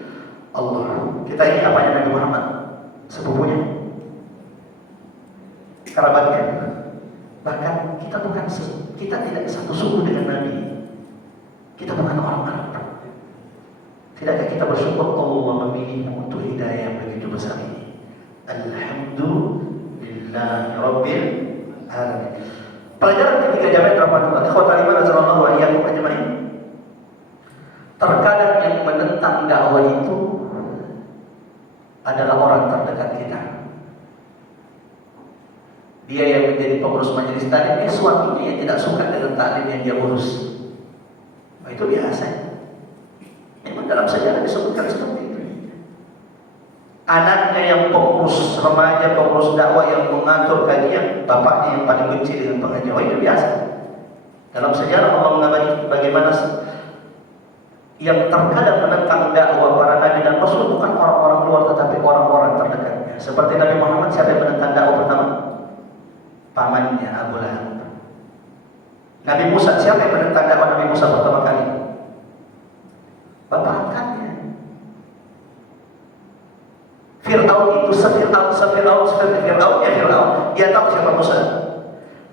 Allah. Kita ini apanya Nabi Muhammad? Sepupunya, kerabatnya. Bahkan kita tidak satu suku dengan Nabi. Kita bukan orang Arab. Tidakkah kita bersyukur Allah memilihmu untuk hidayah yang begitu besar ini? Alhamdulillah Rabbil Alamin. Pelajaran ketiga, jamaah rahmatullah, ikhwatal iman azallahu wa iyyakum ajmain. Terkadang yang menentang dakwah itu adalah orang terdekat kita. Dia yang menjadi pengurus majelis taklim, suaminya yang tidak suka dengan taklim yang dia urus. Nah, itu biasa. Memang dalam sejarah disebutkan seperti itu. Anaknya yang pengurus remaja, pengurus dakwah yang mengatur kajian, bapaknya yang paling benci dengan pengajian. Oh, itu biasa. Dalam sejarah Allah mengabadikan bagaimana yang terkadang menentang dakwah para nabi dan rasul bukan orang-orang luar tetapi orang-orang terdekatnya. Seperti Nabi Muhammad, siapa yang menentang dakwah pertama? Pamannya Abu Lahab. Nabi Musa, siapa yang menentang dakwah Nabi Musa pertama kali? Bapak angkatnya. Fir'aun itu Fir'aun, dia tahu siapa Musa.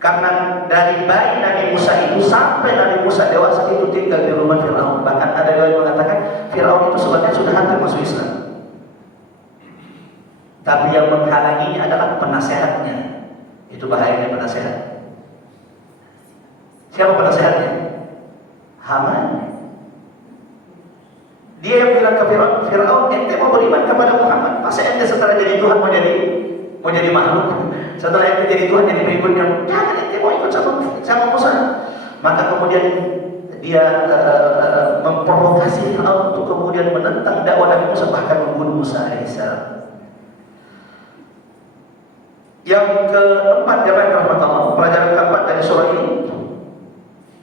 Karena dari bayi Nabi Musa itu sampai Nabi Musa dewasa itu tinggal di rumah Fir'aun. Bahkan ada yang mengatakan Fir'aun itu sebenarnya sudah hampir masuk Islam. Tapi yang menghalanginya adalah penasehatnya. Itu bahayanya penasehat. Siapa penasehatnya? Haman. Dia yang bilang ke Fir'aun, ente mau beriman kepada Muhammad? Masa ente setelah jadi Tuhan mau jadi makhluk? Setelah ente jadi Tuhan jadi pengikutnya? Jangan, ente mau ikut sama Musa. Maka kemudian dia memprovokasi Fir'aun untuk kemudian menentang dakwah Nabi Musa, bahkan membunuh Musa alaihissalam. Yang keempat, jemaah rahmatullah, pelajaran keempat dari surah ini,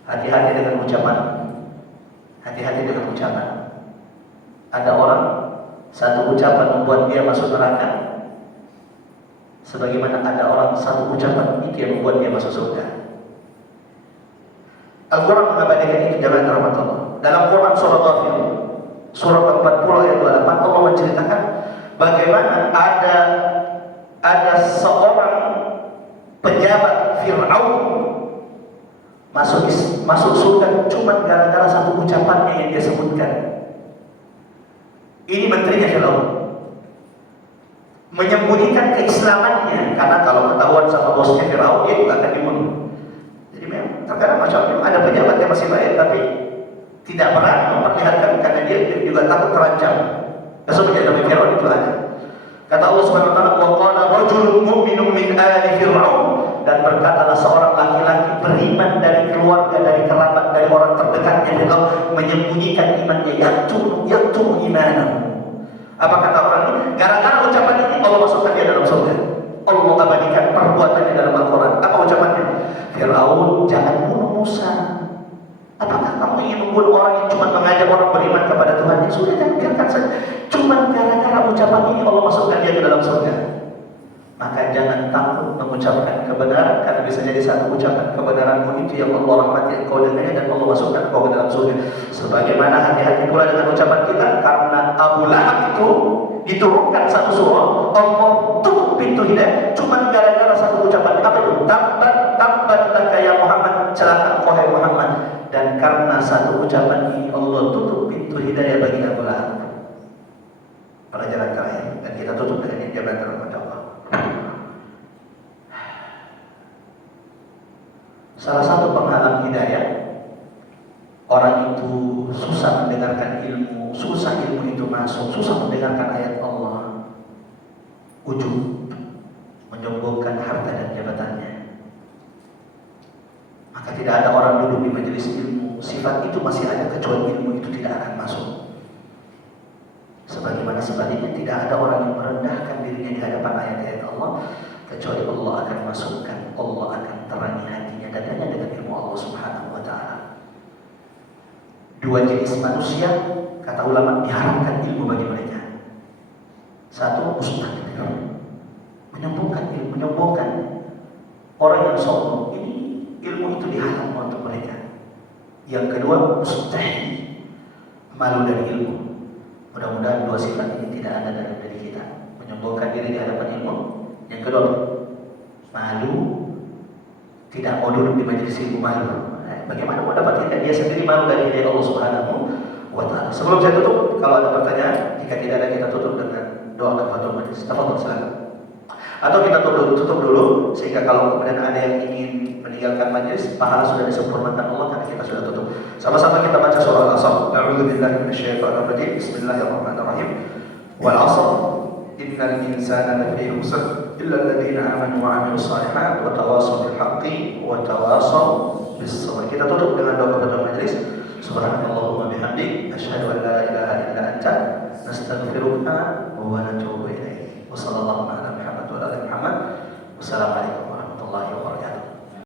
hati-hati dengan ucapan. Hati-hati dengan ucapan. Ada orang satu ucapan membuat dia masuk neraka, sebagaimana ada orang satu ucapan itu yang membuat dia masuk surga. Al-Quran mengabadikan itu, jemaah rahmatullah. Dalam Quran surah Ghafir, surah 40 ayat 28, Allah menceritakan bagaimana ada seorang pejabat Fir'aun masuk surga cuma gara-gara satu ucapannya yang dia sebutkan. Ini menterinya Fir'aun, menyembunyikan keislamannya, karena kalau ketahuan sama bosnya Fir'aun dia juga akan dibunuh. Jadi memang terkadang macam ada pejabat yang masih baik tapi tidak berani memperlihatkan karena dia juga takut terancam. Sebenarnya Nabi Fir'aun itu ada. Kata Allah Subhanahu wa taala, "Wa qala rajulun mu'minun min ali Fir'aun," dan berkatalah seorang laki-laki beriman dari keluarga, dari kerabat, dari orang terdekatnya Fir'aun, menyembunyikan imannya, yaktum imanahu. Apa kata orang ini? Gara-gara ucapan ini Allah masukkan dia dalam surga. Allah mengabadikan perbuatannya dalam Al-Quran. Apa ucapannya? Fir'aun, jangan bunuh Musa. Apakah kamu ingin membunuh orang yang cuma mengajak orang beriman kepada Tuhan? Ya sudah, jangan biarkan saja. Cuma gara-gara ucapan ini Allah masukkan dia ke dalam surga. Maka jangan takut mengucapkan kebenaran, karena bisa jadi satu ucapan kebenaranmu itu yang Allah rahmati engkau dengannya dan Allah masukkan engkau ke dalam surga. Sebagaimana hati-hati pula dengan ucapan kita, karena Abu Lahab itu diturunkan satu surah, Allah tutup pintu hidayah cuma gara-gara satu ucapan. Apa itu? Tabbat laka ya Muhammad, celaka engkau hai Muhammad. Dan karena satu ucapan ini Allah tutup pintu hidayah bagi Abu Lahab. Pelajaran terakhir, dan kita tutup dengan ini jabatan rahmat Allah. Salah satu penghalang hidayah, orang itu susah mendengarkan ilmu, susah ilmu itu masuk, susah mendengarkan ayat Allah, ujub, menyombongkan harta dan jabatannya. Maka tidak ada orang duduk di majelis ilmu, sifat itu masih ada kecuali ilmu itu tidak akan masuk. Sebagaimana sebaliknya tidak ada orang yang merendahkan dirinya di hadapan ayat-ayat Allah kecuali Allah akan masukkan, Allah akan terangi hatinya dadanya dengan ilmu Allah Subhanahu wa taala. Dua jenis manusia kata ulama diharamkan ilmu bagi mereka. Satu, mustakbir, menyombongkan ilmu, menyombongkan. Orang yang sombong ini ilmu itu diharam untuk mereka. Yang kedua, mustahil, malu dari ilmu. Mudah-mudahan dua sifat ini tidak ada dalam diri kita. Menyombongkan diri di hadapan ilmu. Yang kedua, malu, tidak mau duduk di majelis ilmu, malu. Bagaimana mau dapat hidayah? Dia sendiri malu dari hidayah Allah Subhanahu wa taala. Sebelum saya tutup, kalau ada pertanyaan, jika tidak ada kita tutup dengan doa kafatul majlis. Tafadhol, silakan. Atau kita tutup dulu sehingga kalau kemudian ada yang ingin meninggalkan majlis, pahala sudah disempurnakan Allah karena kita sudah tutup. Sama-sama kita baca surah Al-Asr. A'udzubillahi minasyaitonir rajim. Bismillahirrahmanirrahim. Wal 'asr innal insana lafi khusr illa alladziina aamanu wa 'amilus shalihaati wa tawashaw bil haqqi wa tawashaw bis sabr. Kita tutup dengan doa kafatul majlis. Subhanallahumma bihamdik, asyhadu an la ilaha illa anta, nastaghfiruka